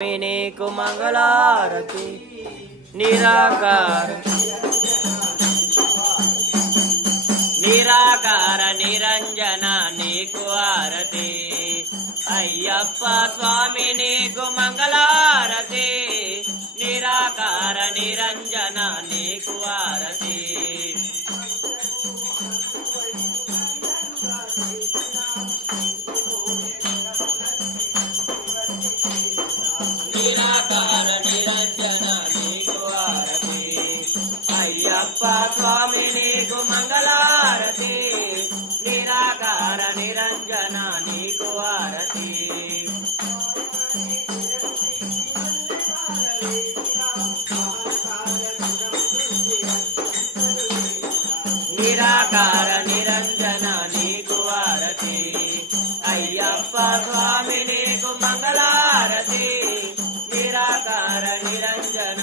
నీకు మంగళారతి నిరాకార నిరాకార నిరంజన నీకు ఆరతి అయ్యప్ప స్వామి నీకు మంగళారతి నిరాకార నిరంజన నీకు ఆరతి నిరాకార నిరంజన నీకు ఆరతి అయ్యప్ప స్వామి నీకు మంగళారతి నిరాకార నిరంజన నీకు ఆరతి నిరాకార నిరంజన నీకు ఆరతి అయ్యప్ప స్వామి నీకు మంగళారతి నిరాకార నిరంజన